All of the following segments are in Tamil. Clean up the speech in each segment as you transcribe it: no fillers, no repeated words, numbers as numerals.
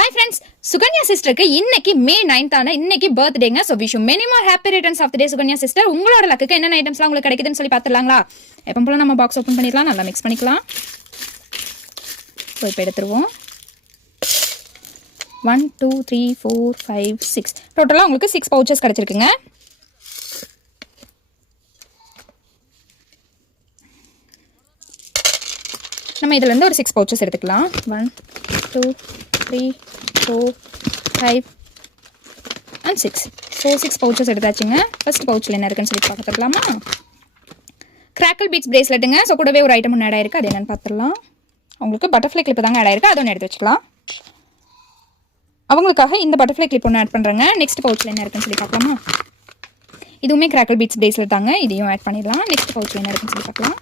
ஹாய் ஃப்ரெண்ட்ஸ், சுகன்யா சிஸ்டருக்கு இன்னைக்கு மே 9th ஆன இன்னைக்கு பர்த்டேங்க. So wish many more happy returns of the day Sukanya sister. உங்களோட லக்குக்கு என்னென்ன ஐட்டம்ஸ்லாம் உங்களுக்கு கிடைக்குதுன்னு சொல்லி பார்த்துலாங்களா? எப்போ போல நம்ம பாக்ஸ் ஓப்பன் பண்ணிடலாம், நல்லா மிக்ஸ் பண்ணிக்கலாம். ஸோ இப்போ எடுத்துருவோம். 1 2 3 4 5 6 டோட்டலாக உங்களுக்கு 6 பவுச்சஸ் கிடச்சிருக்குங்க. நம்ம இதுலேருந்து ஒரு 6 பவுச்சஸ் எடுத்துக்கலாம். 1 2 3 4 5 and 6. ஸோ 6 பவுச்சஸ் எடுத்தாச்சுங்க. ஃபர்ஸ்ட் பவுச்சில் என்ன இருக்குன்னு சொல்லி பார்த்துக்கலாமா? கிராக்கிள் பீட்ஸ் பிரேஸ்லெட்டுங்க. ஸோ கூடவே ஒரு ஐட்டம் ஒன்று ஆட் ஆயிருக்கு, அது என்னென்னு பார்த்துடலாம். உங்களுக்கு பட்டர்ஃப்ளை கிளிப்பு தாங்க ஆட் ஆயிருக்கு, அதை ஒன்று எடுத்து வச்சுக்கலாம். அவங்களுக்காக இந்த பட்டர்ஃப்ளை கிளிப் ஒன்று ஆட் பண்ணுறேங்க. நெக்ஸ்ட் பவுச்சில் என்ன இருக்குன்னு சொல்லி பார்க்கலாமா? இதுவுமே கிராக்கிள் பீட்ஸ் பிரேஸ்லெட் தாங்க, இதையும் ஆட் பண்ணிடலாம். நெக்ஸ்ட் பவுச்சில் என்ன இருக்குன்னு சொல்லி பார்க்கலாம்.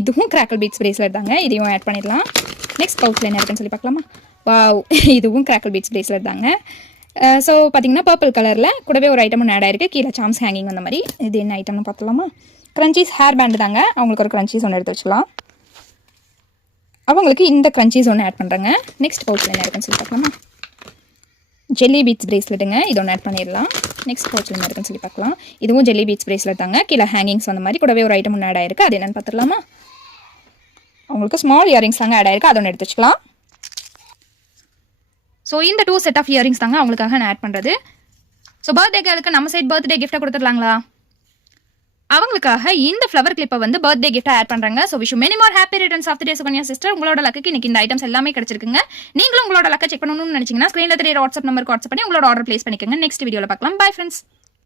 இதுவும் கிராக்கிள் பீட்ஸ் பிரேஸ்லெட் தாங்க, இதையும் ஆட் பண்ணிடலாம். நெக்ஸ்ட் பவுச்சில் என்ன இருக்குன்னு சொல்லி பார்க்கலாமா? வாவ், இதுவும் கிராக்கிள் பீட்ஸ் பிரேஸ்லெட் தாங்க. ஸோ பார்த்தீங்கன்னா பர்பிள் கலரில் கூடவே ஒரு ஐட்டம் ஒன்று ஆட் ஆயிருக்கு, கீழே சாம்ஸ் ஹேங்கிங் அந்த மாதிரி. இது என்ன ஐட்டம்னு பார்த்துலாமா? க்ரன்ச்சீஸ் ஹேர் பேண்டு தாங்க. அவங்களுக்கு ஒரு க்ரன்ச்சீஸ் ஒன்று எடுத்து வச்சுக்கலாம். அவங்களுக்கு இந்த க்ரன்ச்சீஸ் ஒன்று ஆட் பண்ணுறேங்க. நெக்ஸ்ட் பவுச்சில் என்ன இருக்குன்னு சொல்லி பார்க்கலாமா? ஜெல்லி பீட்ஸ் பிரேஸ்லெட்டுங்க, இது ஒன்று ஆட் பண்ணிடலாம். நெக்ஸ்ட் பவுச்சில் என்ன இருக்குன்னு சொல்லி பார்க்கலாம். இதுவும் ஜெல்லி பீட்ஸ் பிரேஸ்லெட் தாங்க, கீழே ஹேங்கிங்ஸ் அந்த மாதிரி கூடவே ஒரு ஐட்டம் ஒன்று ஆட் ஆயிருக்கு, அது என்னென்னு பார்த்துடலாமா? அவங்களுக்கு ஸ்மால் இயரிங்ஸ் தாங்க ஆட் ஆயிருக்கு, அதை ஒன்று எடுத்து வச்சுக்கலாம். ஸோ இந்த 2 செட் ஆஃப் இயரிங்ஸ் தாங்க அவங்களுக்காக நான் ஆட் பண்ணுறது. ஸோ பர்த்டே கேர்ளுக்கு நம்ம சைட் பர்த்டே கிஃப்ட்டை கொடுத்துடலாங்களா? அவங்களுக்காக இந்த ஃப்ளவர் கிளிப்பை வந்து பர்த்டே கிஃப்ட்டை ஆட் பண்ணுறாங்க. So wish many more happy returns of the day Sukanya sister. உங்களோட லக்குக்கு இன்னைக்கு இந்த ஐட்டம்ஸ் எல்லாமே கிடைச்சிருக்குங்க. நீங்களும் உங்களோட லக்கை செக் பண்ணணும்னு நினைச்சீங்கன்னா ஸ்க்ரீனில் தெரிய வாட்ஸ்அப் நம்பருக்கு வாட்ஸ்அப் பண்ணி உங்களோட ஆர்டர் பிளேஸ் பண்ணிக்கோங்க. நெக்ஸ்ட் வீடியோவில் பார்க்கலாம். Bye friends.